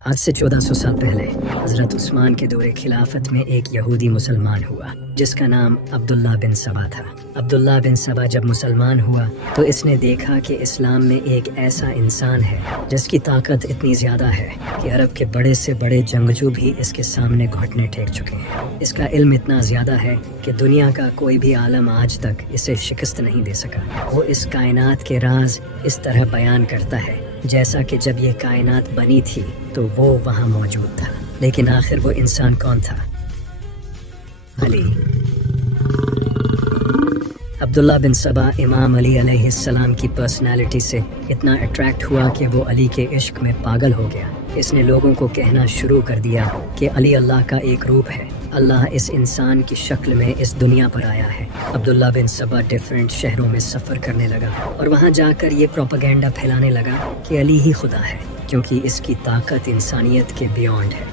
आज से 1400 साल पहले हज़रत उस्मान के दौरे खिलाफत में एक यहूदी मुसलमान हुआ जिसका नाम अब्दुल्ला बिन सबा था। अब्दुल्ला बिन सबा जब मुसलमान हुआ तो इसने देखा कि इस्लाम में एक ऐसा इंसान है जिसकी ताकत इतनी ज़्यादा है कि अरब के बड़े से बड़े जंगजू भी इसके सामने घुटने टेक चुके हैं। इसका इल्म इतना ज़्यादा है कि दुनिया का कोई भी आलम आज तक इसे शिकस्त नहीं दे सका। वो इस कायनात के राज इस तरह बयान करता है जैसा कि जब ये कायनात बनी थी तो वो वहाँ मौजूद था। लेकिन आखिर वो इंसान कौन था? अली। अब्दुल्ला बिन सबा इमाम अली अलैहिस्सलाम की पर्सनालिटी से इतना अट्रैक्ट हुआ कि वो अली के इश्क में पागल हो गया। इसने लोगों को कहना शुरू कर दिया कि अली अल्लाह का एक रूप है, अल्लाह इस इंसान की शक्ल में इस दुनिया पर आया है। अब्दुल्ला बिन सबा डिफरेंट शहरों में सफ़र करने लगा और वहाँ जाकर ये प्रोपेगेंडा फैलाने लगा कि अली ही खुदा है, क्योंकि इसकी ताकत इंसानियत के बियॉन्ड है।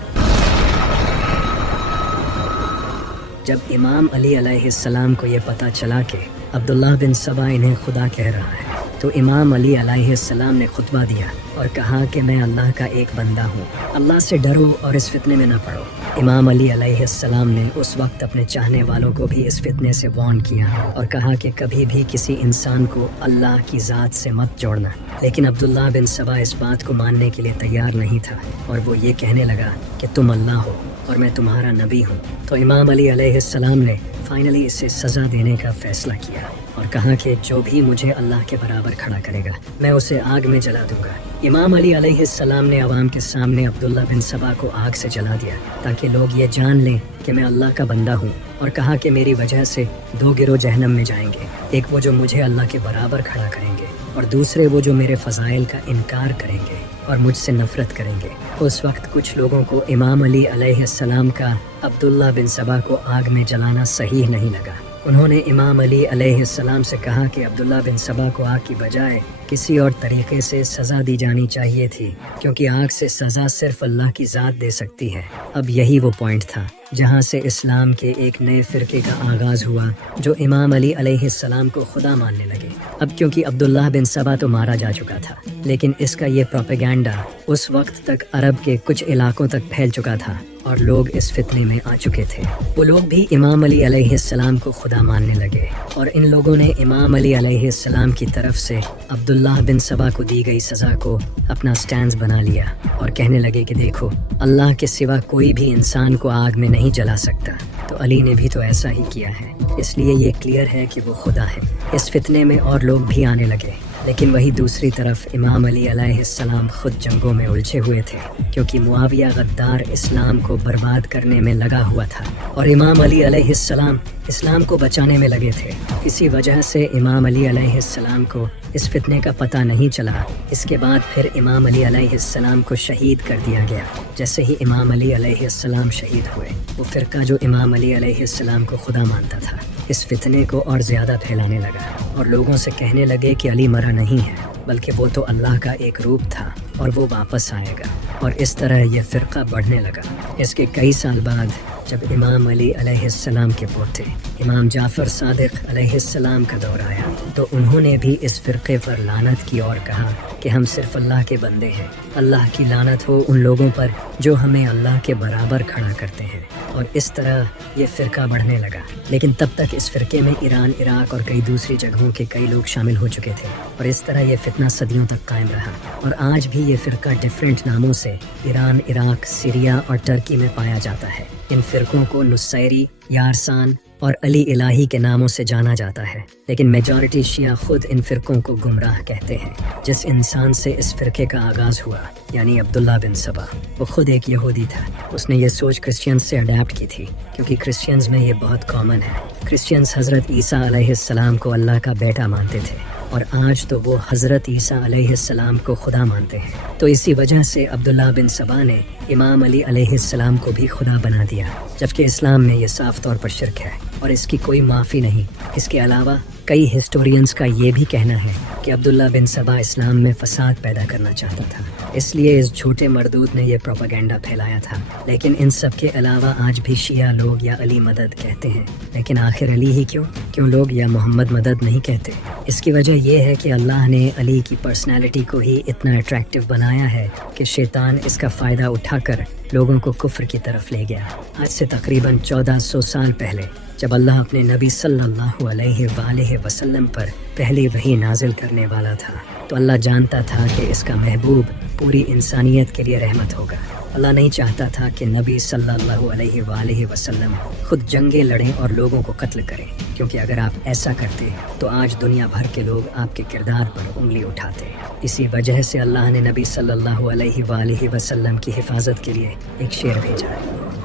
जब इमाम अली अलैहिस्सलाम को ये पता चला कि अब्दुल्ला बिन सबा इन्हें खुदा कह रहा है तो इमाम अली अलैहिस्सलाम ने खुतबा दिया और कहा कि मैं अल्लाह का एक बंदा हूँ, अल्लाह से डरो और इस फितने में न पड़ो। इमाम अली अलैहिस्सलाम ने उस वक्त अपने चाहने वालों को भी इस फितने से वार्न किया और कहा कि कभी भी किसी इंसान को अल्लाह की ज़ात से मत जोड़ना। लेकिन अब्दुल्ला बिन सबा इस बात को मानने के लिए तैयार नहीं था और वो ये कहने लगा कि तुम अल्लाह हो और मैं तुम्हारा नबी हूँ। तो इमाम अली अलैहिस्सलाम ने फाइनली इसे सज़ा देने का फ़ैसला किया और कहा कि जो भी मुझे अल्लाह के बराबर खड़ा करेगा मैं उसे आग में जला दूंगा। इमाम अली अलैहिस्सलाम ने अवाम के सामने अब्दुल्ला बिन सबा को आग से जला दिया ताकि लोग ये जान लें कि मैं अल्लाह का बंदा हूँ, और कहा कि मेरी वजह से दो गिरोह जहन्नम में जाएंगे, एक वो जो मुझे अल्लाह के बराबर खड़ा करेंगे और दूसरे वो जो मेरे फ़ज़ाइल का इनकार करेंगे और मुझसे नफ़रत करेंगे। उस वक्त कुछ लोगों को इमाम अली अलैहिस्सलाम का अब्दुल्ला बिन सबा को आग में जलाना सही नहीं लगा। उन्होंने इमाम अली अलैहिस्सलाम से कहा कि अब्दुल्ला बिन सबा को आग की बजाय किसी और तरीके से सज़ा दी जानी चाहिए थी, क्योंकि आग से सज़ा सिर्फ अल्लाह की ज़ात दे सकती है। अब यही वो पॉइंट था जहाँ से इस्लाम के एक नए फ़िरके का आगाज़ हुआ जो इमाम अली अलैहिस्सलाम को खुदा मानने लगे। अब क्योंकि अब्दुल्ला बिन सबा तो मारा जा चुका था, लेकिन इसका ये प्रोपेगेंडा उस वक्त तक अरब के कुछ इलाकों तक फैल चुका था और लोग इस फितने में आ चुके थे। वो लोग भी इमाम अली अलैहिस्सलाम को खुदा मानने लगे और इन लोगों ने इमाम अली अलैहिस्सलाम की तरफ से अब्दुल्ला बिन सबा को दी गई सज़ा को अपना स्टैंड बना लिया और कहने लगे कि देखो, अल्लाह के सिवा कोई भी इंसान को आग में नहीं जला सकता, तो अली ने भी तो ऐसा ही किया है, इसलिए ये क्लियर है कि वो खुदा है। इस फितने में और लोग भी आने लगे, लेकिन वही दूसरी तरफ इमाम अली अलैहिस्सलाम खुद जंगों में उलझे हुए थे, क्योंकि मुआविया गद्दार इस्लाम को बर्बाद करने में लगा हुआ था और इमाम अली अलैहिस्सलाम इस्लाम को बचाने में लगे थे। इसी वजह से इमाम अली अलैहिस्सलाम को इस फितने का पता नहीं चला। इसके बाद फिर इमाम अली अलैहिस्सलाम को शहीद कर दिया गया। जैसे ही इमाम अली अलैहिस्सलाम शहीद हुए, वो फ़िरका जो इमाम अली अलैहिस्सलाम को खुदा मानता था इस फितने को और ज़्यादा फैलाने लगा और लोगों से कहने लगे कि अली मरा नहीं है, बल्कि वो तो अल्लाह का एक रूप था और वो वापस आएगा। और इस तरह यह फ़िरका बढ़ने लगा। इसके कई साल बाद जब इमाम अली अलैहिस्सलाम के पोते इमाम जाफ़र सादिक अलैहिस्सलाम का दौर आया तो उन्होंने भी इस फ़िरक़े पर लानत की और कहा कि हम सिर्फ अल्लाह के बंदे हैं, अल्लाह की लानत हो उन लोगों पर जो हमें अल्लाह के बराबर खड़ा करते हैं। और इस तरह ये फ़िरका बढ़ने लगा। लेकिन तब तक इस फ़िरके में ईरान, इराक़ और कई दूसरी जगहों के कई लोग शामिल हो चुके थे और इस तरह ये फितना सदियों तक कायम रहा। और आज भी ये फ़िरका डिफरेंट नामों से ईरान, इराक़, सीरिया और टर्की में पाया जाता है। इन फ़िरकों को नुसैरी, यारसान और अली इलाही के नामों से जाना जाता है, लेकिन मेजॉरिटी शिया खुद इन फ़िरकों को गुमराह कहते हैं। जिस इंसान से इस फ़िरके का आगाज़ हुआ यानी अब्दुल्ला बिन सबा, वो खुद एक यहूदी था। उसने ये सोच क्रिश्चियंस से अडेप्ट की थी, क्योंकि क्रिश्चियंस में ये बहुत कॉमन है। क्रिश्चियंस हज़रत ईसा अलैहिस्सलाम को अल्लाह का बेटा मानते थे और आज तो वो हज़रत ईसा अलैहिस्सलाम को खुदा मानते हैं। तो इसी वजह से अब्दुल्ला बिन सबा ने इमाम अली अलैहिस्सलाम को भी खुदा बना दिया, जबकि इस्लाम में ये साफ तौर पर शिर्क है। اور اس کی کوئی معافی نہیں۔ اس کے علاوہ کئی ہسٹورینز کا یہ بھی کہنا ہے کہ عبداللہ بن سبا اسلام میں فساد پیدا کرنا چاہتا تھا، اس لیے اس جھوٹے مردود نے یہ پروپیگنڈا پھیلایا تھا۔ لیکن ان سب کے علاوہ آج بھی شیعہ لوگ یا علی مدد کہتے ہیں، لیکن آخر علی ہی کیوں لوگ یا محمد مدد نہیں کہتے؟ اس کی وجہ یہ ہے کہ اللہ نے علی کی پرسنالٹی کو ہی اتنا اٹریکٹیو بنایا ہے کہ شیطان اس کا فائدہ اٹھا کر لوگوں کو کفر کی طرف لے گیا۔ آج سے تقریباً 1400 سال پہلے جب اللہ اپنے نبی صلی اللہ علیہ وآلہ وسلم پر پہلی وحی نازل کرنے والا تھا تو اللہ جانتا تھا کہ اس کا محبوب پوری انسانیت کے لیے رحمت ہوگا۔ اللہ نہیں چاہتا تھا کہ نبی صلی اللہ علیہ وآلہ وسلم خود جنگیں لڑیں اور لوگوں کو قتل کریں، کیونکہ اگر آپ ایسا کرتے تو آج دنیا بھر کے لوگ آپ کے کردار پر انگلی اٹھاتے۔ اسی وجہ سے اللہ نے نبی صلی اللہ علیہ وآلہ وسلم کی حفاظت کے لیے ایک شیر بھیجا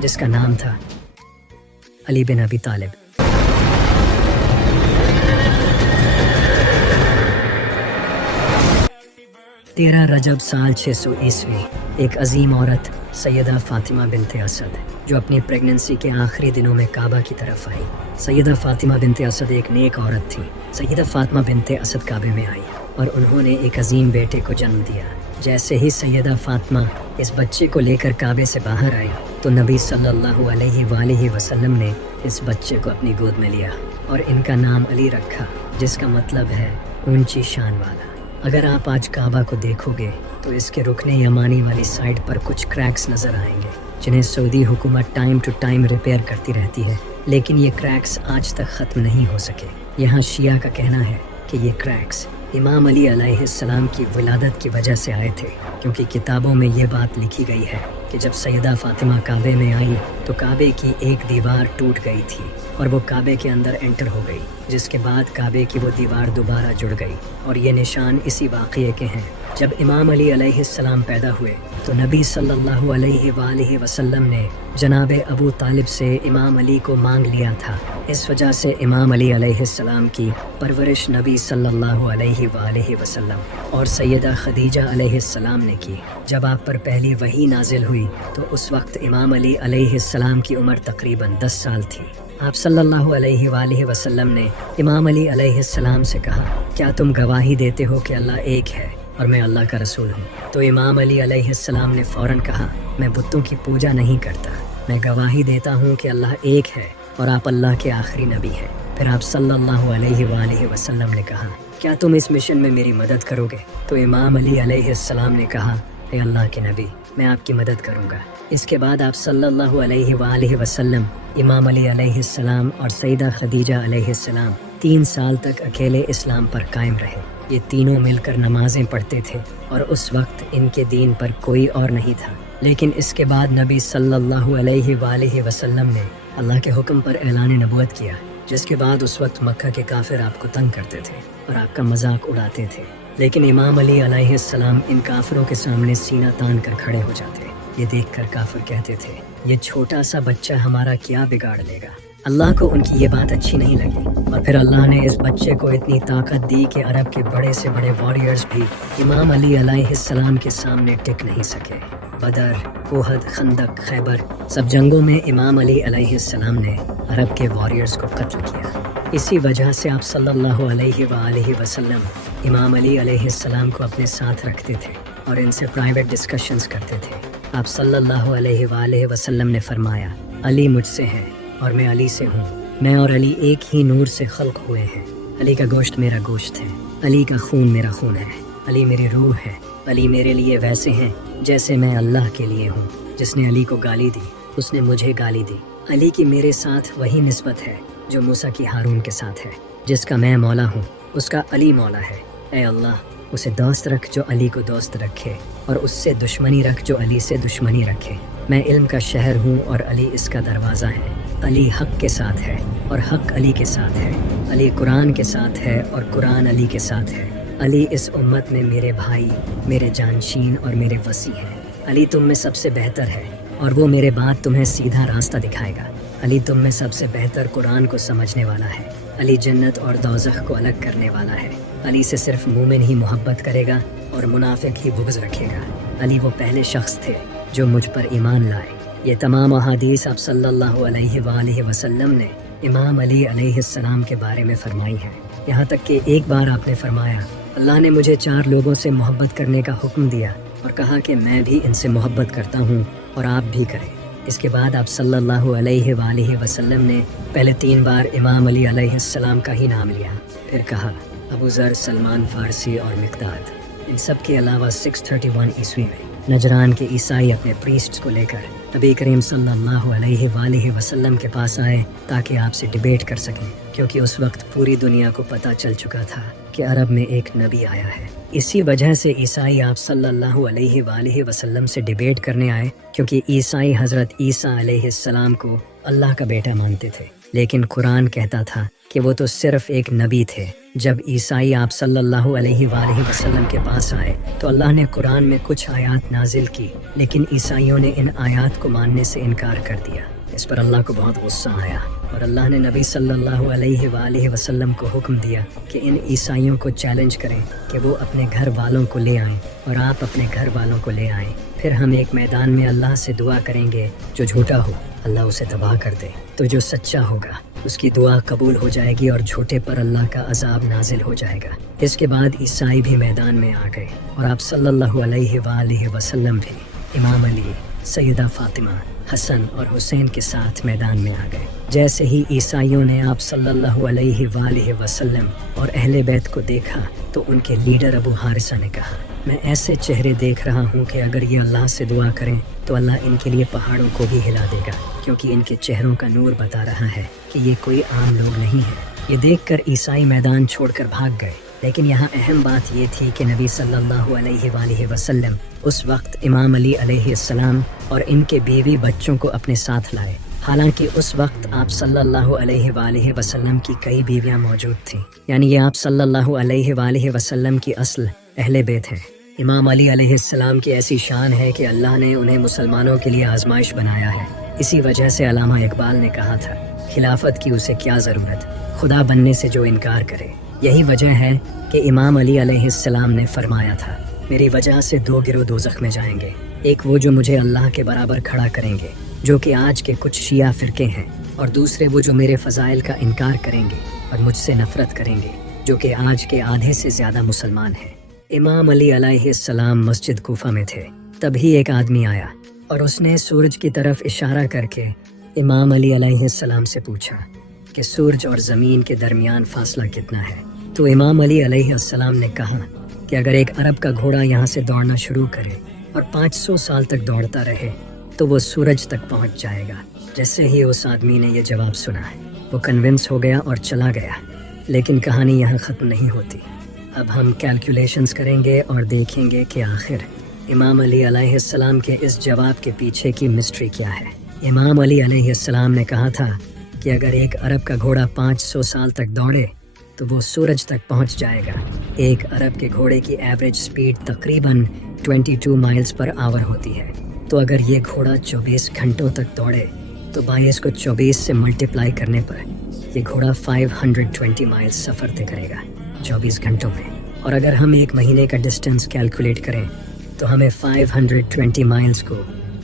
جس کا نام تھا علی بن ابی طالب۔ 13 رجب سال 600 عیسوی ایک عظیم عورت سیدہ فاطمہ بنت اسد جو اپنی پریگننسی کے آخری دنوں میں کعبہ کی طرف آئی۔ سیدہ فاطمہ بنت اسد ایک نیک عورت تھی۔ سیدہ فاطمہ بنت اسد کعبے میں آئی اور انہوں نے ایک عظیم بیٹے کو جنم دیا۔ جیسے ہی سیدہ فاطمہ اس بچے کو لے کر کعبے سے باہر آئی تو نبی صلی اللہ علیہ وآلہ وسلم نے اس بچے کو اپنی گود میں لیا اور ان کا نام علی رکھا، جس کا مطلب ہے اونچی شان والا۔ اگر آپ آج کعبہ کو دیکھو گے تو اس کے رکن یمانی والی سائڈ پر کچھ کریکس نظر آئیں گے جنہیں سعودی حکومت ٹائم ٹو ٹائم ریپیئر کرتی رہتی ہے، لیکن یہ کریکس آج تک ختم نہیں ہو سکے۔ یہاں شیعہ کا کہنا ہے کہ یہ کریکس امام علی علیہ السلام کی ولادت کی وجہ سے آئے تھے، کیونکہ کتابوں میں یہ بات لکھی گئی ہے کہ جب سیدہ فاطمہ کعبے میں آئی تو کعبے کی ایک دیوار ٹوٹ گئی تھی اور وہ کعبے کے اندر انٹر ہو گئی، جس کے بعد کعبے کی وہ دیوار دوبارہ جڑ گئی، اور یہ نشان اسی واقعے کے ہیں۔ جب امام علی علیہ السلام پیدا ہوئے تو نبی صلی اللہ علیہ وآلہ وسلم نے جناب ابو طالب سے امام علی کو مانگ لیا تھا۔ اس وجہ سے امام علی علیہ السلام کی پرورش نبی صلی اللہ علیہ وآلہ وسلم اور سیدہ خدیجہ علیہ السلام نے کی۔ جب آپ پر پہلی وحی نازل ہوئی تو اس وقت امام علی علیہ السلام کی عمر تقریباً 10 سال تھی۔ آپ صلی اللہ علیہ وآلہ وسلم نے امام علی علیہ السلام سے کہا، کیا تم گواہی دیتے ہو کہ اللہ ایک ہے اور میں اللہ کا رسول ہوں؟ تو امام علی علیہ السلام نے فوراً کہا، میں بتوں کی پوجا نہیں کرتا، میں گواہی دیتا ہوں کہ اللہ ایک ہے اور آپ اللہ کے آخری نبی ہیں۔ پھر آپ صلی اللہ علیہ وآلہ وسلم نے کہا، کیا تم اس مشن میں میری مدد کرو گے؟ تو امام علی علیہ السلام نے کہا، اے اللہ کے نبی، میں آپ کی مدد کروں گا۔ اس کے بعد آپ صلی اللہ علیہ وآلہ وسلم، امام علی علیہ السلام اور سیدہ خدیجہ علیہ السلام 3 سال تک اکیلے اسلام پر قائم رہے۔ یہ تینوں مل کر نمازیں پڑھتے تھے اور اس وقت ان کے دین پر کوئی اور نہیں تھا۔ لیکن اس کے بعد نبی صلی اللہ علیہ وآلہ وسلم نے اللہ کے حکم پر اعلان نبوت کیا، جس کے بعد اس وقت مکہ کے کافر آپ کو تنگ کرتے تھے اور آپ کا مذاق اڑاتے تھے، لیکن امام علی علیہ السلام ان کافروں کے سامنے سینہ تان کر کھڑے ہو جاتے۔ یہ دیکھ کر کافر کہتے تھے، یہ چھوٹا سا بچہ ہمارا کیا بگاڑ لے گا؟ اللہ کو ان کی یہ بات اچھی نہیں لگی، اور پھر اللہ نے اس بچے کو اتنی طاقت دی کہ عرب کے بڑے سے بڑے واریئرز بھی امام علی علیہ السلام کے سامنے ٹک نہیں سکے۔ بدر، احد، خندق، خیبر، سب جنگوں میں امام علی علیہ السلام نے عرب کے واریئرز کو قتل کیا۔ اسی وجہ سے آپ صلی اللہ علیہ وآلہ وسلم امام علی علیہ السلام کو اپنے ساتھ رکھتے تھے اور ان سے پرائیویٹ ڈسکشنز کرتے تھے۔ آپ صلی اللہ علیہ وآلہ وسلم نے فرمایا، علی مجھ سے ہے اور میں علی سے ہوں، میں اور علی ایک ہی نور سے خلق ہوئے ہیں۔ علی کا گوشت میرا گوشت ہے، علی کا خون میرا خون ہے، علی میری روح ہے، علی میرے لیے ویسے ہیں جیسے میں اللہ کے لیے ہوں۔ جس نے علی کو گالی دی اس نے مجھے گالی دی۔ علی کی میرے ساتھ وہی نسبت ہے جو موسیٰ کی ہارون کے ساتھ ہے۔ جس کا میں مولا ہوں اس کا علی مولا ہے۔ اے اللہ، اسے دوست رکھ جو علی کو دوست رکھے، اور اس سے دشمنی رکھ جو علی سے دشمنی رکھے۔ میں علم کا شہر ہوں اور علی اس کا دروازہ ہے۔ علی حق کے ساتھ ہے اور حق علی کے ساتھ ہے۔ علی قرآن کے ساتھ ہے اور قرآن علی کے ساتھ ہے۔ علی اس امت میں میرے بھائی، میرے جانشین اور میرے وصی ہیں۔ علی تم میں سب سے بہتر ہے اور وہ میرے بعد تمہیں سیدھا راستہ دکھائے گا۔ علی تم میں سب سے بہتر قرآن کو سمجھنے والا ہے۔ علی جنت اور دوزخ کو الگ کرنے والا ہے۔ علی سے صرف مومن ہی محبت کرے گا اور منافق ہی بغض رکھے گا۔ علی وہ پہلے شخص تھے جو مجھ پر ایمان لائے۔ یہ تمام احادیث آپ صلی اللہ علیہ وآلہ وسلم نے इमाम अली अलैहिस्सलाम के बारे में फरमाई हैं। यहाँ तक कि एक बार आपने फरमाया, अल्लाह ने मुझे 4 लोगों से मोहब्बत करने का हुक्म दिया और कहा कि मैं भी इनसे मोहब्बत करता हूँ और आप भी करें। इसके बाद आप सल्लल्लाहु अलैहि वसल्लम ने पहले 3 बार इमाम अली अलैहिस्सलाम का ही नाम लिया, फिर कहा अबू ज़र, सलमान फ़ारसी और मिक़दाद। इन सब के अलावा 631 ईस्वी में नजरान के ईसाई अपने प्रीस्ट्स को लेकर नबी करीम सल्लल्लाहु अलैहि वसल्लम के पास आए ताकि आपसे डिबेट कर सकें, क्योंकि उस वक्त पूरी दुनिया को पता चल चुका था कि अरब में एक नबी आया है। इसी वजह से ईसाई आप सल्लल्लाहु अलैहि वसल्लम से डिबेट करने आए, क्योंकि ईसाई हज़रत ईसा अलैहिस्सलाम को अल्लाह का बेटा मानते थे, लेकिन कुरान कहता था कि वो तो सिर्फ एक नबी थे। जब ईसाई आप सल्लल्लाहु अलैहि वसल्लम के पास आए तो अल्लाह ने कुरान में कुछ आयत नाजिल की, लेकिन ईसाइयों ने इन आयत को मानने से इनकार कर दिया। इस पर अल्लाह को बहुत गुस्सा आया और अल्लाह ने नबी सल्लल्लाहु अलैहि वसल्लम को हुक्म दिया कि इन ईसाइयों को चैलेंज करें कि वो अपने घर वालों को ले आएं और आप अपने घर वालों को ले आएं। फिर हम एक मैदान में अल्लाह से दुआ करेंगे, जो झूठा हो अल्लाह उसे तबाह कर दे, तो जो सच्चा होगा उसकी दुआ कबूल हो जाएगी और झूठे पर अल्लाह का अजाब नाजिल हो जाएगा। इसके बाद ईसाई भी मैदान में आ गए और आप सल्लल्लाहु अलैहि वसल्लम भी इमाम अली, सैयदा फातिमा, हसन और हुसैन के साथ मैदान में आ गए। जैसे ही ईसाइयों ने आप सल्लल्लाहु अलैहि वसल्लम और अहले बैत को देखा तो उनके लीडर अबू हारिसा ने कहा, मैं ऐसे चेहरे देख रहा हूँ कि अगर ये अल्लाह से दुआ करें तो अल्लाह इनके लिए पहाड़ों को भी हिला देगा, क्योंकि इनके चेहरों का नूर बता रहा है कि ये कोई आम लोग नहीं है। ये देखकर ईसाई मैदान छोड़कर भाग गए, लेकिन यहाँ अहम बात ये थी कि नबी सल्लल्लाहु अलैहि वसल्लम उस वक्त इमाम अली अलैहिस्सलाम और इनके बीवी बच्चों को अपने साथ लाए। हालांकि उस वक्त आप सल्लल्लाहु अलैहि वसल्लम की कई बीवियां मौजूद थीं, यानी ये आप सल्लल्लाहु अलैहि वसल्लम की असल अहले बैत हैं। इमाम अली अलैहिस्सलाम की ऐसी शान है कि अल्लाह ने उन्हें मुसलमानों के लिए आजमाइश बनाया है। इसी वजह से अल्लामा इकबाल ने कहा था, खिलाफत की उसे क्या ज़रूरत, खुदा बनने से जो इनकार करे। यही वजह है कि इमाम अली अलैहिस्सलाम ने फरमाया था, मेरी वजह से 2 गिरोह दोज़ख में जाएंगे, एक वो जो मुझे अल्लाह के बराबर खड़ा करेंगे, जो कि आज के कुछ शिया फ़िरके हैं, और दूसरे वो जो मेरे फ़ज़ाइल का इनकार करेंगे और मुझसे नफ़रत करेंगे, जो कि आज के आधे से ज़्यादा मुसलमान हैं। इमाम अली अलैहिस्सलाम मस्जिद कूफा में थे, तभी एक आदमी आया और उसने सूरज की तरफ इशारा करके इमाम अली अलैहिस्सलाम से पूछा कि सूरज और ज़मीन के दरमियान फासला कितना है। तो इमाम अली अलैहिस्सलाम ने कहा कि अगर एक अरब का घोड़ा यहाँ से दौड़ना शुरू करे और 500 साल तक दौड़ता रहे तो वो सूरज तक पहुँच जाएगा। जैसे ही उस आदमी ने यह जवाब सुना, वो कन्विंस हो गया और चला गया। लेकिन कहानी यहाँ ख़त्म नहीं होती। अब हम कैलकुलेशंस करेंगे और देखेंगे कि आखिर इमाम अली अलैहिस्सलाम के इस जवाब के पीछे की मिस्ट्री क्या है। इमाम अली अलैहिस्सलाम ने कहा था कि अगर एक अरब का घोड़ा 500 साल तक दौड़े तो वो सूरज तक पहुंच जाएगा। एक अरब के घोड़े की एवरेज स्पीड तकरीबन 22 माइल्स पर आवर होती है। तो अगर ये घोड़ा 24 घंटों तक दौड़े तो 22 को 24 से मल्टीप्लाई करने पर ये घोड़ा 520 माइल्स सफ़र तय करेगा 24 घंटों में। और अगर हम एक महीने का डिस्टेंस कैलकुलेट करें तो हमें 520 माइल्स को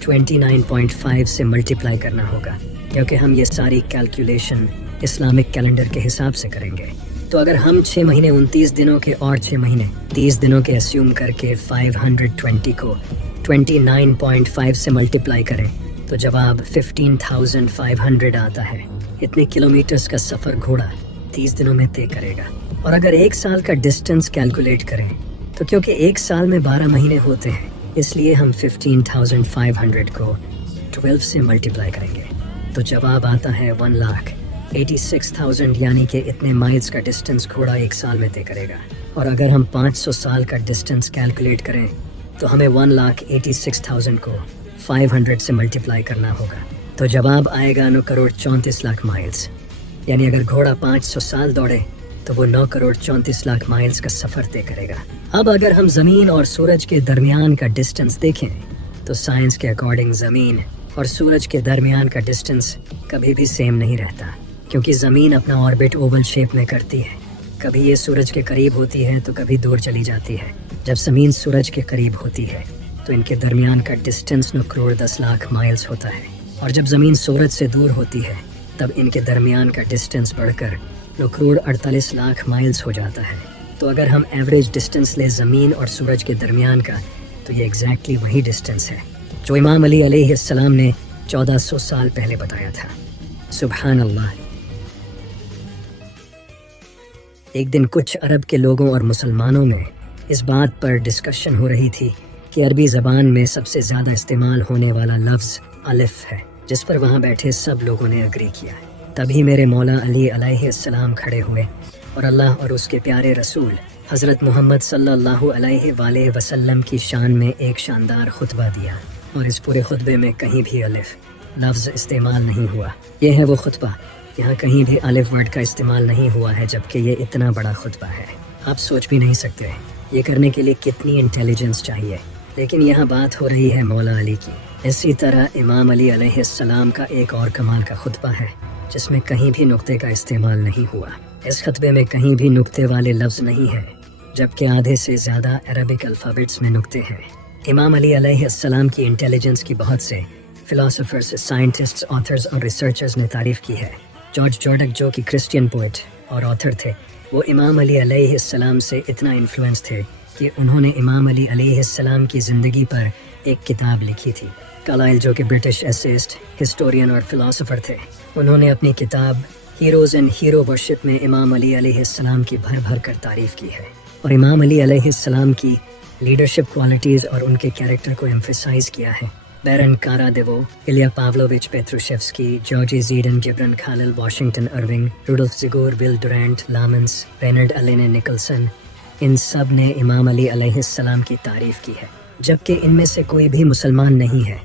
29.5 से मल्टीप्लाई करना होगा, क्योंकि हम ये सारी कैलकुलेशन इस्लामिक कैलेंडर के हिसाब से करेंगे। तो अगर हम 6 महीने 29 दिनों के और 6 महीने 30 दिनों के अस्यूम करके 520 को 29.5 से मल्टीप्लाई करें तो जवाब 15,500 आता है। इतने किलोमीटर्स का सफ़र घोड़ा 30 दिनों में तय करेगा। और अगर एक साल का डिस्टेंस कैलकुलेट करें तो क्योंकि एक साल में 12 महीने होते हैं, इसलिए हम 15,500 को 12 से मल्टीप्लाई करेंगे तो जवाब आता है 1,86,000, यानी कि इतने माइल्स का डिस्टेंस घोड़ा एक साल में तय करेगा। और अगर हम 500 साल का डिस्टेंस कैलकुलेट करें तो हमें 1,86,000 को 500 से मल्टीप्लाई करना होगा तो जवाब आएगा 9,34,00,000 माइल्स। यानी अगर घोड़ा 500 साल दौड़े तो वो 9,34,00,000 माइल्स का सफ़र तय करेगा। अब अगर हम ज़मीन और सूरज के दरमियान का डिस्टेंस देखें तो साइंस के अकॉर्डिंग ज़मीन और सूरज के दरमियान का डिस्टेंस कभी भी सेम नहीं रहता, क्योंकि ज़मीन अपना ऑर्बिट ओवल शेप में करती है। कभी ये सूरज के करीब होती है तो कभी दूर चली जाती है। जब ज़मीन सूरज के करीब होती है तो इनके दरमियान का डिस्टेंस 9,10,00,000 माइल्स होता है, और जब ज़मीन सूरज से दूर होती है तब इनके दरमियान का डिस्टेंस बढ़कर 9 करोड़ 48 लाख माइल्स हो जाता है। तो अगर हम एवरेज डिस्टेंस ले ज़मीन और सूरज के दरमियान का, तो ये एग्जैक्टली वही डिस्टेंस है जो इमाम अली अलैहिस्सलाम ने 1400 साल पहले बताया था। सुभान अल्लाह। एक दिन कुछ अरब के लोगों और मुसलमानों में इस बात पर डिस्कशन हो रही थी कि अरबी ज़बान में सबसे ज़्यादा इस्तेमाल होने वाला लफ्ज़ अलिफ है, जिस पर वहाँ बैठे सब लोगों ने अग्री किया। तभी मेरे मौला अली अलैहिस्सलाम खड़े हुए और अल्लाह और उसके प्यारे रसूल हज़रत मोहम्मद सल्लल्लाहु अलैहि वसल्लम की शान में एक शानदार खुतबा दिया, और इस पूरे खुतबे में कहीं भी अलिफ लफ्ज़ इस्तेमाल नहीं हुआ। यह है वो खुतबा, यहाँ कहीं भी अलिफ वर्ड का इस्तेमाल नहीं हुआ है, जबकि ये इतना बड़ा खुतबा है। आप सोच भी नहीं सकते ये करने के लिए कितनी इंटेलिजेंस चाहिए। लेकिन यहाँ बात हो रही है मौला अली की। इसी तरह इमाम अली अलैहिस्सलाम का एक और कमाल का खुतबा है जिसमें कहीं भी नुक्ते का इस्तेमाल नहीं हुआ। इस खुतबे में कहीं भी नुक्ते वाले लफ्ज़ नहीं है, जबकि आधे से ज़्यादा अरबिक अल्फ़ाबेट्स में नुक्ते हैं। इमाम अली अलैहिस्सलाम की इंटेलिजेंस की बहुत से फ़िलासफ़र्स, साइंटिस्ट्स, ऑथर्स और रिसर्चर्स ने तारीफ़ की है। जॉर्ज जॉर्डक, जो कि क्रिश्चियन पोइट और ऑथर थे, वो इमाम अली अलैहिस्सलाम से इतना इन्फ्लुएंस थे कि उन्होंने इमाम अली अलैहिस्सलाम की ज़िंदगी पर एक किताब लिखी थी। कार्लाइल, जो कि ब्रिटिश एसेइस्ट, हिस्टोरियन और फ़िलासफ़र थे, उन्होंने अपनी किताब हीरोज़ एंड हीरो वर्शिप में इमाम अली अलैहिस्सलाम की भर भर कर तारीफ़ की है और इमाम अली अलैहिस्सलाम की लीडरशिप क्वालिटीज़ और उनके कैरेक्टर को एम्फेसाइज़ किया है। Baron Carra de Vaux, Ilya Pavlovich Petrushevsky, Jurji Zaidan, Gibran Khalil, Washington Irving, Rudolf Zigor, Will Durant, Lammens, Reynold Alleyne Nicholson, इन सब ने इमाम अली अलैहिस्सलाम की तारीफ़ की है, जबकि इनमें से कोई भी मुसलमान नहीं है।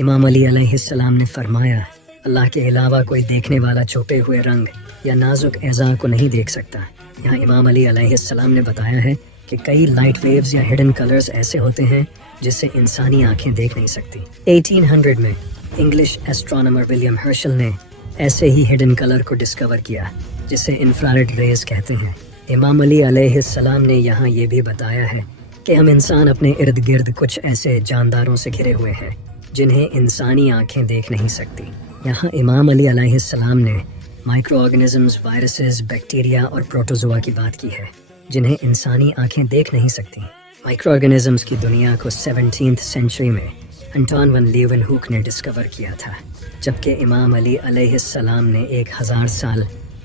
इमाम अली अलैहिस्सलाम ने फरमाया, अल्लाह के अलावा कोई देखने वाला छुपे हुए रंग या नाजुक एज़ा को नहीं देख सकता। यहाँ इमाम अली अलैहिस्सलाम ने बताया है कि कई लाइट वेव्स या हिडन कलर्स ऐसे होते हैं जिससे इंसानी आंखें देख नहीं सकती। 1800 में इंग्लिश एस्ट्रोनॉमर विलियम हर्शल ने ऐसे ही हिडन कलर को डिस्कवर किया, जिसे इंफ्रारेड रेज कहते हैं। इमाम अली अलैहिस्सलाम ने यहाँ ये भी बताया है कि हम इंसान अपने इर्द गिर्द कुछ ऐसे जानदारों से घिरे हुए हैं जिन्हें इंसानी आंखें देख नहीं सकती। यहाँ इमाम अली अलैहिस्सलाम ने माइक्रो ऑर्गेनिजम्स, वायरसेस, बैक्टीरिया और प्रोटोजोआ की बात की है जिन्हें इंसानी आंखें देख नहीं सकती। माइक्रो ऑर्गेनिजम्स की दुनिया को 17th सेंचुरी में एंटोन वन लीeuwenhoek ने डिस्कवर किया था, जबकि इमाम अली अलैहिस्सलाम ने 1000 साल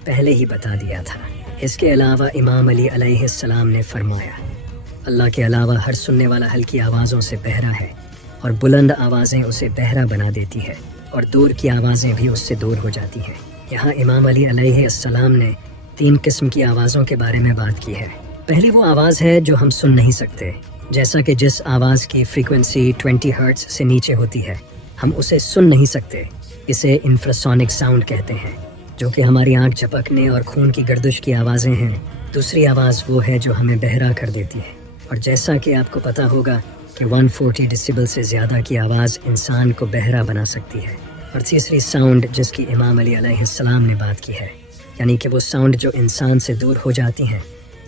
पहले ही बता दिया था। इसके अलावा इमाम अली अलैहिस्सलाम ने फरमाया, अल्लाह के अलावा हर सुनने वाला हल्की आवाज़ों से बहरा है और बुलंद आवाज़ें उसे बहरा बना देती है और दूर की आवाज़ें भी उससे दूर हो जाती हैं। यहाँ इमाम अली अलैहिस्सलाम ने 3 किस्म की आवाज़ों के बारे में बात की है। पहली वो आवाज़ है जो हम सुन नहीं सकते, जैसा कि जिस आवाज़ की फ्रीक्वेंसी 20 हर्ट्ज़ से नीचे होती है हम उसे सुन नहीं सकते। इसे इंफ्रासोनिक साउंड कहते हैं, जो कि हमारी आँख झपकने और खून की गर्दिश की आवाज़ें हैं। दूसरी आवाज़ वो है जो हमें बहरा कर देती है, और जैसा कि आपको पता होगा कि 140 डेसिबल से ज़्यादा की आवाज़ इंसान को बहरा बना सकती है। और तीसरी साउंड जिसकी इमाम अली अलैहिस्सलाम ने बात की है, यानी कि वो साउंड जो इंसान से दूर हो जाती हैं।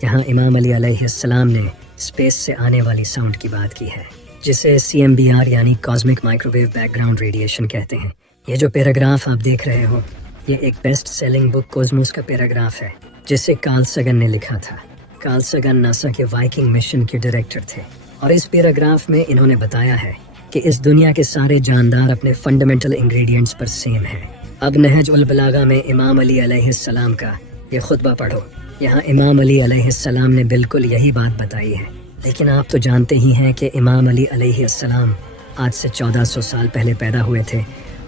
यहाँ इमाम अली अलैहिस्सलाम ने स्पेस से आने वाली साउंड की बात की है, जिसे CMBR यानी कॉस्मिक माइक्रोवेव बैकग्राउंड रेडिएशन कहते हैं। ये जो पैराग्राफ आप देख रहे हो, ये एक बेस्ट सेलिंग बुक कोस्मोस का पैराग्राफ है, जिसे कार्ल सगन ने लिखा था। कार्ल सगन नासा के वाइकिंग मिशन के डायरेक्टर थे, और इस पैराग्राफ में इन्होंने बताया है कि इस दुनिया के सारे जानदार अपने फंडामेंटल इंग्रेडिएंट्स पर सेम हैं। अब नहज उल बलागा में इमाम अली अलैहिस्सलाम का ये खुतबा पढ़ो। यहाँ इमाम अली अलैहिस्सलाम ने बिल्कुल यही बात बताई है, लेकिन आप तो जानते ही हैं कि इमाम अली अलैहिस्सलाम आज से 1400 साल पहले पैदा हुए थे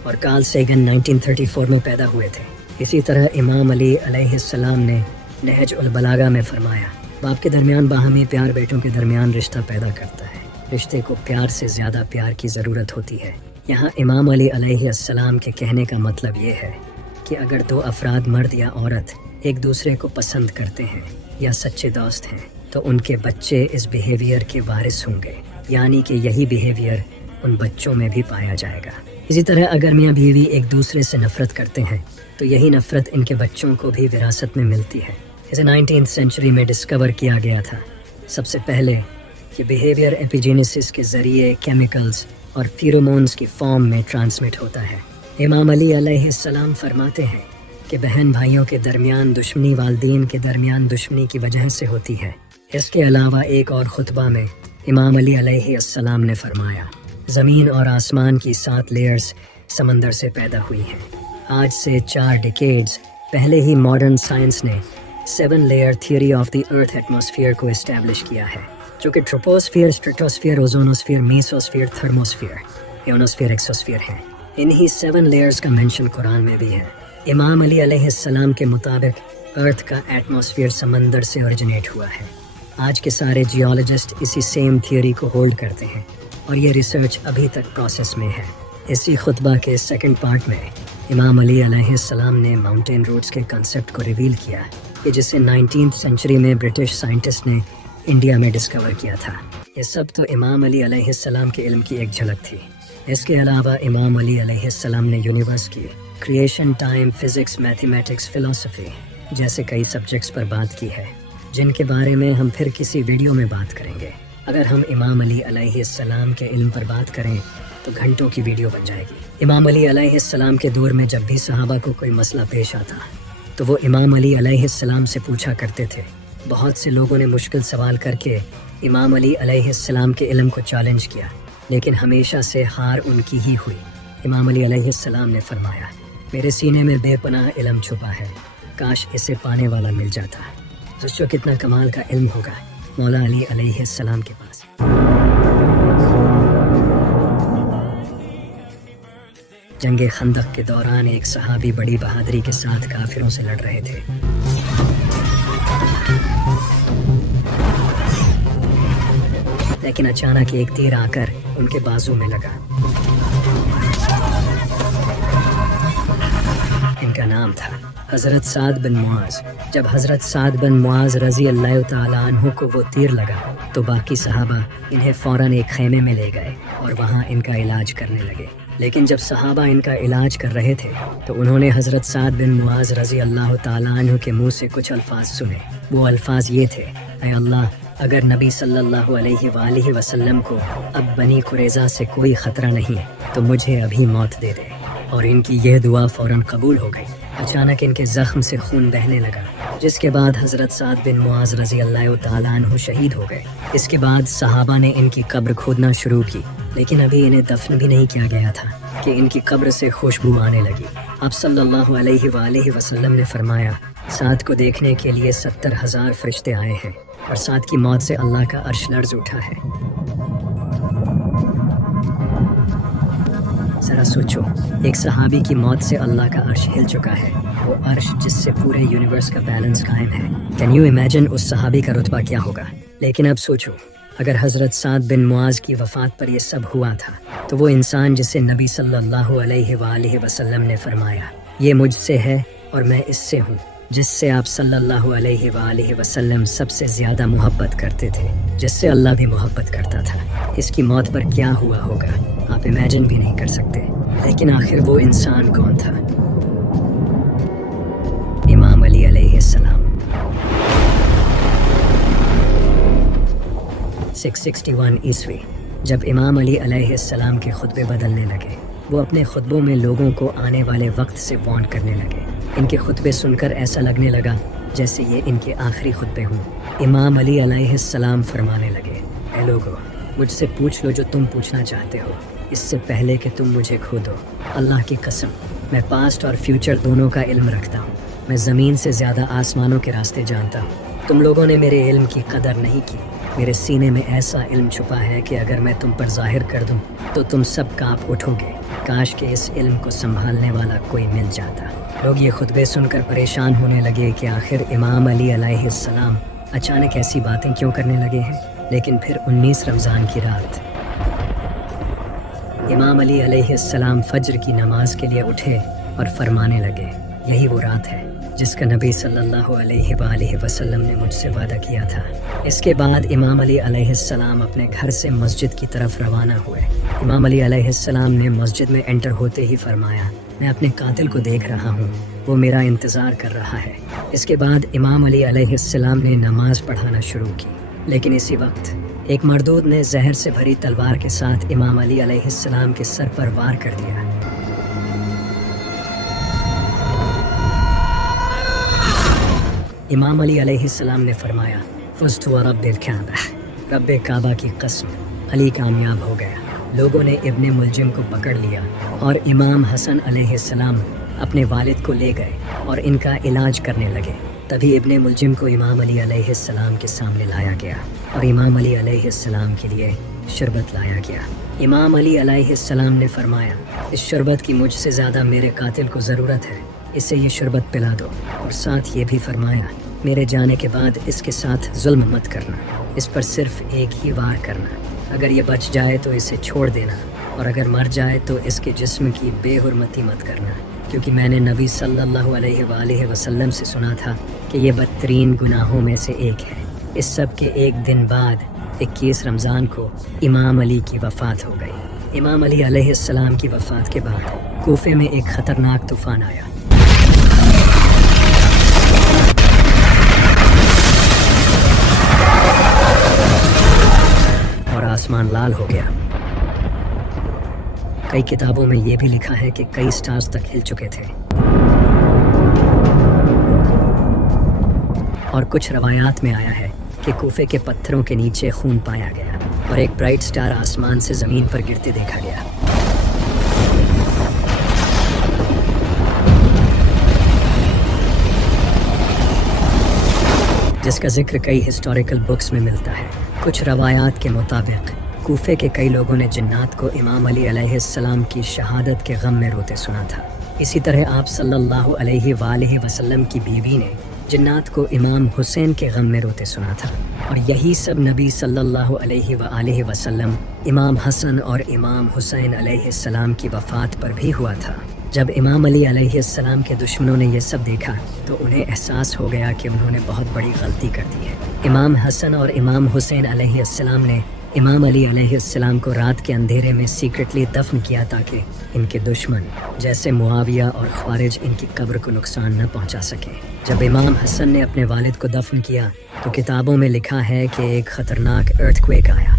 और कार्ल सेगन 1934 में पैदा हुए थे। इसी तरह इमाम अली अलैहिस्सलाम ने नहज उल बलागा में फरमाया, बाप के दरमियान बाहमी प्यार बेटों के दरमियान रिश्ता पैदा करता है। रिश्ते को प्यार से ज़्यादा प्यार की ज़रूरत होती है। यहाँ इमाम अली अलैहिस्सलाम के कहने का मतलब ये है कि अगर 2 अफराद, मर्द या औरत, एक दूसरे को पसंद करते हैं या सच्चे दोस्त हैं, तो उनके बच्चे इस बिहेवियर के वारिस होंगे, यानी कि यही बिहेवियर उन बच्चों में भी पाया जाएगा। इसी तरह अगर मियाँ बीवी एक दूसरे से नफ़रत करते हैं तो यही नफ़रत इनके बच्चों को भी विरासत में मिलती है। इसे 19th सेंचुरी में डिस्कवर किया गया था। सबसे पहले ये बिहेवियर एपिजेनेसिस के ज़रिए केमिकल्स और फेरोमोन्स की फॉर्म में ट्रांसमिट होता है। इमाम अली अलैहिस्सलाम फरमाते हैं کہ بہن بھائیوں کے درمیان دشمنی والدین کے درمیان دشمنی کی وجہ سے ہوتی ہے۔ اس کے علاوہ ایک اور خطبہ میں امام علی علیہ السلام نے فرمایا، زمین اور آسمان کی 7 لیئرز سمندر سے پیدا ہوئی ہیں۔ آج سے 4 ڈیکیڈز پہلے ہی ماڈرن سائنس نے 7 layer theory of the earth atmosphere کو اسٹیبلش کیا ہے، جو کہ ٹروپوسفیئر، اسٹریٹوسفیئر، اوزونوسفیئر، میسوسفیئر، تھرموسفیئر، ایونوسفیئر، ایکسوسفیئر ہیں۔ انہی 7 لیئرز کا منشن قرآن میں بھی ہے۔ امام علی علیہ السلام کے مطابق ارتھ کا ایٹماسفیئر سمندر سے اوریجنیٹ ہوا ہے۔ آج کے سارے جیولوجسٹ اسی سیم تھیوری کو ہولڈ کرتے ہیں اور یہ ریسرچ ابھی تک پروسیس میں ہے۔ اسی خطبہ کے سیکنڈ پارٹ میں امام علی علیہ السلام نے ماؤنٹین روٹس کے کنسیپٹ کو ریویل کیا کہ جسے 19th سینچری میں برٹش سائنٹسٹ نے انڈیا میں ڈسکور کیا تھا۔ یہ سب تو امام علی علیہ السلام کے علم کی ایک جھلک تھی۔ اس کے علاوہ امام علی علیہ السلام نے یونیورس کی کریشن، ٹائم، فزکس، میتھمیٹکس، فلسفی جیسے کئی سبجیکٹس پر بات کی ہے، جن کے بارے میں ہم پھر کسی ویڈیو میں بات کریں گے۔ اگر ہم امام علی علیہ السلام کے علم پر بات کریں تو گھنٹوں کی ویڈیو بن جائے گی۔ امام علی علیہ السلام کے دور میں جب بھی صحابہ کو کوئی مسئلہ پیش آتا تو وہ امام علی علیہ السلام سے پوچھا کرتے تھے۔ بہت سے لوگوں نے مشکل سوال کر کے امام علی علیہ السلام کے علم کو چیلنج کیا، لیکن ہمیشہ سے ہار ان کی ہی ہوئی۔ امام علی علیہ السلام نے فرمایا، میرے سینے میں بے پناہ علم چھپا ہے، کاش اسے پانے والا مل جاتا۔ سوچو کتنا کمال کا علم ہوگا مولا علی علیہ السلام کے پاس۔ جنگ خندق کے دوران ایک صحابی بڑی بہادری کے ساتھ کافروں سے لڑ رہے تھے۔ لیکن اچانک ایک تیر آ کر ان کے بازو میں لگا۔ ان کا نام تھا حضرت سعد بن معاذ۔ جب حضرت سعد بن معاذ رضی اللہ تعالیٰ عنہ کو وہ تیر لگا تو باقی صحابہ انہیں فوراً ایک خیمے میں لے گئے اور وہاں ان کا علاج کرنے لگے۔ لیکن جب صحابہ ان کا علاج کر رہے تھے تو انہوں نے حضرت سعد بن معاذ رضی اللہ تعالیٰ عنہ کے منہ سے کچھ الفاظ سنے۔ وہ الفاظ یہ تھے، اے اللہ، اگر نبی صلی اللہ علیہ وآلہ وسلم کو اب بنی قریظہ سے کوئی خطرہ نہیں تو مجھے ابھی موت دے دے۔ اور ان کی یہ دعا فوراً قبول ہو گئی۔ اچانک ان کے زخم سے خون بہنے لگا، جس کے بعد حضرت سعد بن معاذ رضی اللہ تعالیٰ عنہ شہید ہو گئے۔ اس کے بعد صحابہ نے ان کی قبر کھودنا شروع کی، لیکن ابھی انہیں دفن بھی نہیں کیا گیا تھا کہ ان کی قبر سے خوشبو آنے لگی۔ آپ صلی اللہ علیہ وآلہ وسلم نے فرمایا، سعد کو دیکھنے کے لیے 70,000 فرشتے آئے ہیں اور سعد کی موت سے اللہ کا عرش لرز اٹھا ہے۔ ذرا سوچو، ایک صحابی کی موت سے اللہ کا عرش ہل چکا ہے، وہ عرش جس سے پورے یونیورس کا بیلنس قائم ہے۔ کین یو امیجن اس صحابی کا رتبہ کیا ہوگا؟ لیکن اب سوچو، اگر حضرت سعد بن معاذ کی وفات پر یہ سب ہوا تھا تو وہ انسان جسے نبی صلی اللہ علیہ وآلہ وسلم نے فرمایا، یہ مجھ سے ہے اور میں اس سے ہوں، جس سے آپ صلی اللہ علیہ وآلہ وسلم سب سے زیادہ محبت کرتے تھے، جس سے اللہ بھی محبت کرتا تھا، اس کی موت پر کیا ہوا ہوگا آپ امیجن بھی نہیں کر سکتے۔ لیکن آخر وہ انسان کون تھا؟ امام علی علیہ السلام۔ 661 عیسوی جب امام علی علیہ السلام کے خطبے بدلنے لگے، وہ اپنے خطبوں میں لوگوں کو آنے والے وقت سے وارن کرنے لگے۔ ان کے خطبے سن کر ایسا لگنے لگا جیسے یہ ان کے آخری خطبے ہوں۔ امام علی علیہ السلام فرمانے لگے، اے لوگو، مجھ سے پوچھ لو جو تم پوچھنا چاہتے ہو، اس سے پہلے کہ تم مجھے کھو دو۔ اللہ کی قسم، میں پاسٹ اور فیوچر دونوں کا علم رکھتا ہوں۔ میں زمین سے زیادہ آسمانوں کے راستے جانتا ہوں۔ تم لوگوں نے میرے علم کی قدر نہیں کی۔ میرے سینے میں ایسا علم چھپا ہے کہ اگر میں تم پر ظاہر کر دوں تو تم سب کانپ اٹھو گے۔ کاش کہ اس علم کو سنبھالنے والا کوئی مل جاتا۔ لوگ یہ خطبے سن کر پریشان ہونے لگے کہ آخر امام علی علیہ السلام اچانک ایسی باتیں کیوں کرنے لگے ہیں۔ لیکن پھر 19 رمضان کی رات امام علی علیہ السلام فجر کی نماز کے لیے اٹھے اور فرمانے لگے، یہی وہ رات ہے جس کا نبی صلی اللہ علیہ وآلہ وسلم نے مجھ سے وعدہ کیا تھا۔ اس کے بعد امام علی علیہ السلام اپنے گھر سے مسجد کی طرف روانہ ہوئے۔ امام علی علیہ السلام نے مسجد میں انٹر ہوتے ہی فرمایا، میں اپنے قاتل کو دیکھ رہا ہوں، وہ میرا انتظار کر رہا ہے۔ اس کے بعد امام علی علیہ السلام نے نماز پڑھانا شروع کی، لیکن اسی وقت ایک مردود نے زہر سے بھری تلوار کے ساتھ امام علی علیہ السلام کے سر پر وار کر دیا۔ इमाम अली अलैहिस्सलाम ने फरमाया, फुज़्तु व रब्बिल काबा, रब्बे काबा की कसम, अली कामयाब हो गया। लोगों ने इब्ने मुलजिम को पकड़ लिया और इमाम हसन अलैहिस्सलाम अपने वालिद को ले गए और इनका इलाज करने लगे। तभी इब्ने मुलजिम को इमाम अली अलैहिस्सलाम के सामने लाया गया और इमाम अली अलैहिस्सलाम के लिए शरबत लाया गया। इमाम अली अलैहिस्सलाम ने फरमाया, इस शरबत की मुझसे ज़्यादा मेरे कातिल को ज़रूरत है, इसे ये शरबत पिला दो। और साथ ये भी फरमाया, मेरे जाने के बाद इसके साथ जुल्म मत करना, इस पर सिर्फ एक ही वार करना। अगर ये बच जाए तो इसे छोड़ देना, और अगर मर जाए तो इसके जिस्म की बेहुरमती मत करना, क्योंकि मैंने नबी सल्लल्लाहु अलैहि वसल्लम से सुना था कि ये बदतरीन गुनाहों में से एक है। इस सब के एक दिन बाद 21 रमज़ान को इमाम अली की वफ़ात हो गई। इमाम अली अलैहिस्सलाम की वफ़ात के बाद कूफे में एक ख़तरनाक तूफ़ान आया। और आसमान लाल हो गया। कई किताबों में ये भी लिखा है कि कई स्टार्स तक हिल चुके थे। और कुछ रवायात में आया है कि कूफे के पत्थरों के नीचे खून पाया गया और एक ब्राइट स्टार आसमान से ज़मीन पर गिरते देखा गया। जिसका जिक्र कई हिस्टोरिकल बुक्स में मिलता है। कुछ रवायात के मुताबिक कूफे के कई लोगों ने जिन्नात को इमाम अली अलैहिस्सलाम की शहादत के गम में रोते सुना था। इसी तरह आप सल्लल्लाहु अलैहि वसल्लम की बीवी ने जिन्नात को इमाम हुसैन के गम में रोते सुना था। और यही सब नबी सल्लल्लाहु अलैहि वसल्लम, इमाम हसन और इमाम हुसैन अलैहिस्सलाम की वफ़ात पर भी हुआ था। जब इमाम अली अलैहिस्सलाम के दुश्मनों ने यह सब देखा तो उन्हें एहसास हो गया कि उन्होंने बहुत बड़ी गलती कर दी है। इमाम हसन और इमाम हुसैन अलैहिस्सलाम ने इमाम अली अलैहिस्सलाम को रात के अंधेरे में सीक्रेटली दफन किया ताकि इनके दुश्मन जैसे मुआविया और ख्वारिज इनकी कब्र को नुकसान न पहुंचा सके। जब इमाम हसन ने अपने वालिद को दफन किया तो किताबों में लिखा है कि एक ख़तरनाक अर्थक्वेक आया।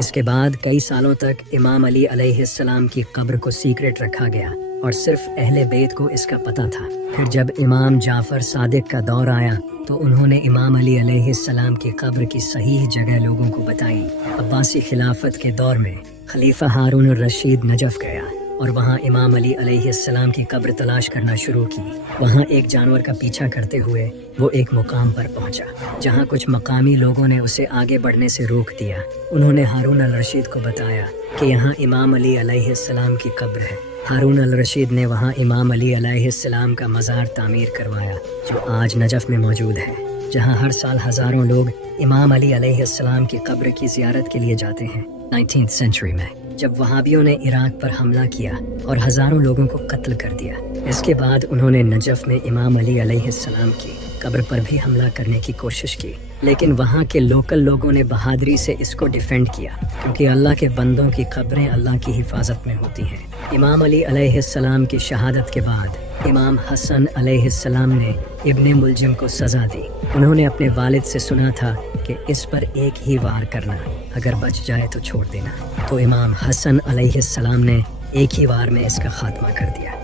इसके बाद कई सालों तक इमाम अली अलैहिस्सलाम की कब्र को सीक्रेट रखा गया और सिर्फ अहले बैत को इसका पता था। फिर जब इमाम जाफ़र सादिक का दौर आया तो उन्होंने इमाम अली अलैहिस्सलाम की कब्र की सही जगह लोगों को बताई। अब्बासी खिलाफत के दौर में खलीफा हारून रशीद नजफ गया और वहाँ इमाम अली अलैहिस्सलाम की कब्र तलाश करना शुरू की। वहाँ एक जानवर का पीछा करते हुए वो एक मुकाम पर पहुँचा जहाँ कुछ मकामी लोगों ने उसे आगे बढ़ने से रोक दिया। उन्होंने हारून अल रशीद को बताया कि यहाँ इमाम अली अलैहिस्सलाम की कब्र है। हारून अल रशीद ने वहाँ इमाम अली अलैहिस्सलाम का मज़ार तामीर करवाया जो आज नजफ में मौजूद है, जहाँ हर साल हज़ारों लोग इमाम अली अलैहिस्सलाम की कब्र की ज़ियारत के लिए जाते हैं। 19th सेंचुरी में जब वहाबियों ने इराक पर हमला किया और हज़ारों लोगों को कत्ल कर दिया, इसके बाद उन्होंने नजफ में इमाम अली अलैहिस्सलाम की कब्र पर भी हमला करने की कोशिश की, लेकिन वहाँ के लोकल लोगों ने बहादुरी से इसको डिफेंड किया क्योंकि अल्लाह के बंदों की कब्रें अल्लाह की हिफाजत में होती हैं। इमाम अली अलैहिस्सलाम की शहादत के बाद इमाम हसन अलैहिस्सलाम ने इब्ने मुलजिम को सज़ा दी। उन्होंने अपने वालिद से सुना था कि इस पर एक ही वार करना, अगर बच जाए तो छोड़ देना। तो इमाम हसन अलैहिस्सलाम ने एक ही वार में इसका खात्मा कर दिया।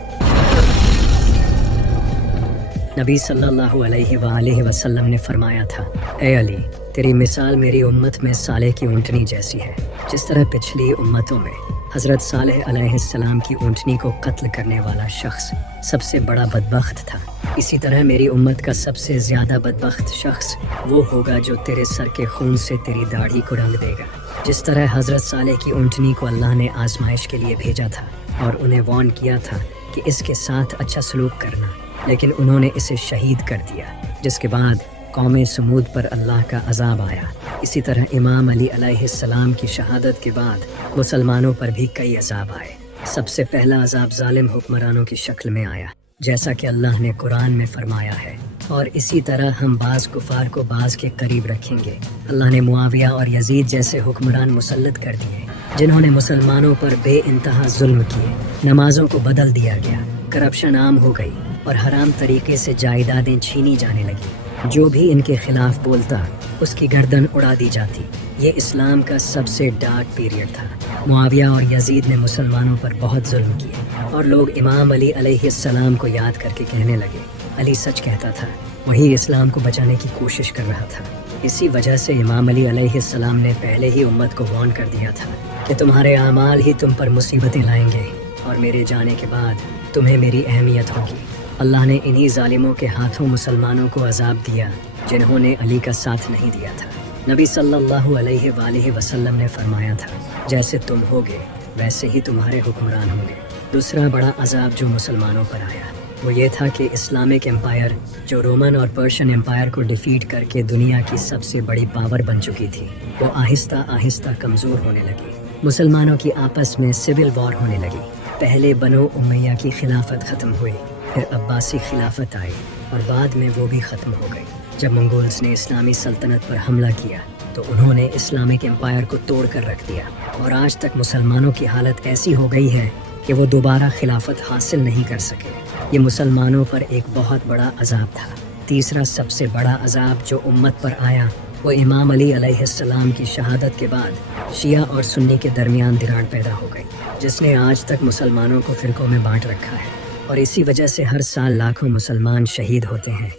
नबी सल्लल्लाहु अलैहि वसल्लम ने फरमाया था, ए अली, तेरी मिसाल मेरी उम्मत में साले की ऊँटनी जैसी है। जिस तरह पिछली उम्मतों में हज़रत सालेह अलैहिस्सलाम की ऊँटनी को कत्ल करने वाला शख्स सबसे बड़ा बदबख्त था, इसी तरह मेरी उम्मत का सबसे ज़्यादा बदबख्त शख्स वो होगा जो तेरे सर के खून से तेरी दाढ़ी को रंग देगा। जिस तरह हज़रत सालेह की ऊँटनी को अल्लाह ने आजमाइश के लिए भेजा था और उन्हें वार्न किया था कि इसके साथ अच्छा सलूक करना, लेकिन उन्होंने इसे शहीद कर दिया, जिसके बाद कौम समूद पर अल्लाह का अज़ाब आया। इसी तरह इमाम अली अलैहिस्सलाम की शहादत के बाद मुसलमानों पर भी कई अज़ाब आए। सबसे पहला अज़ाब ज़ालिम हुक्मरानों की शक्ल में आया, जैसा कि अल्लाह ने कुरान में फरमाया है, और इसी तरह हम बाज़ कुफ़ार को बाज़ के करीब रखेंगे। अल्लाह ने मुआविया और यजीद जैसे हुक्मरान मुसल्लत कर दिए जिन्होंने मुसलमानों पर बेइंतहा जुल्म किए। नमाजों को बदल दिया गया, करप्शन आम हो गई और हराम तरीके से जायदादें छीनी जाने लगी। जो भी इनके खिलाफ बोलता उसकी गर्दन उड़ा दी जाती। ये इस्लाम का सबसे डार्क पीरियड था। मुआविया और यजीद ने मुसलमानों पर बहुत जुल्म किए और लोग इमाम अली अलैहिस्सलाम को याद करके कहने लगे, अली सच कहता था, वही इस्लाम को बचाने की कोशिश कर रहा था। इसी वजह से इमाम अली अलैहिस्सलाम ने पहले ही उम्मत को वार्न कर दिया था कि तुम्हारे आमाल ही तुम पर मुसीबतें लाएंगे और मेरे जाने के बाद तुम्हें मेरी अहमियत होगी। अल्लाह ने इन्हीं जालिमों के हाथों मुसलमानों को अजाब दिया जिन्होंने अली का साथ नहीं दिया था। नबी सल्लल्लाहु अलैहि वसल्लम ने फरमाया था, जैसे तुम होगे वैसे ही तुम्हारे हुक्मरान होंगे। दूसरा बड़ा अजाब जो मुसलमानों पर आया वो ये था कि इस्लामिक एम्पायर जो रोमन और पर्शियन एम्पायर को डिफीट करके दुनिया की सबसे बड़ी पावर बन चुकी थी, वो आहिस्ता आहिस्ता कमज़ोर होने लगी। मुसलमानों की आपस में सिविल वॉर होने लगी। पहले बनो उमैया की खिलाफत ख़त्म हुई, फिर अब्बासी खिलाफत आई और बाद में वो भी ख़त्म हो गई। जब मंगोल्स ने इस्लामी सल्तनत पर हमला किया तो उन्होंने इस्लामिक एम्पायर को तोड़ कर रख दिया और आज तक मुसलमानों की हालत ऐसी हो गई है कि वो दोबारा खिलाफत हासिल नहीं कर सके। ये मुसलमानों पर एक बहुत बड़ा अजाब था। तीसरा सबसे बड़ा अजाब जो उम्मत पर आया वो इमाम अली अलैहिस्सलाम की शहादत के बाद शिया और सुन्नी के दरमियान दरार पैदा हो गई, जिसने आज तक मुसलमानों को फ़िरक़ों में बांट रखा है और इसी वजह से हर साल लाखों मुसलमान शहीद होते हैं।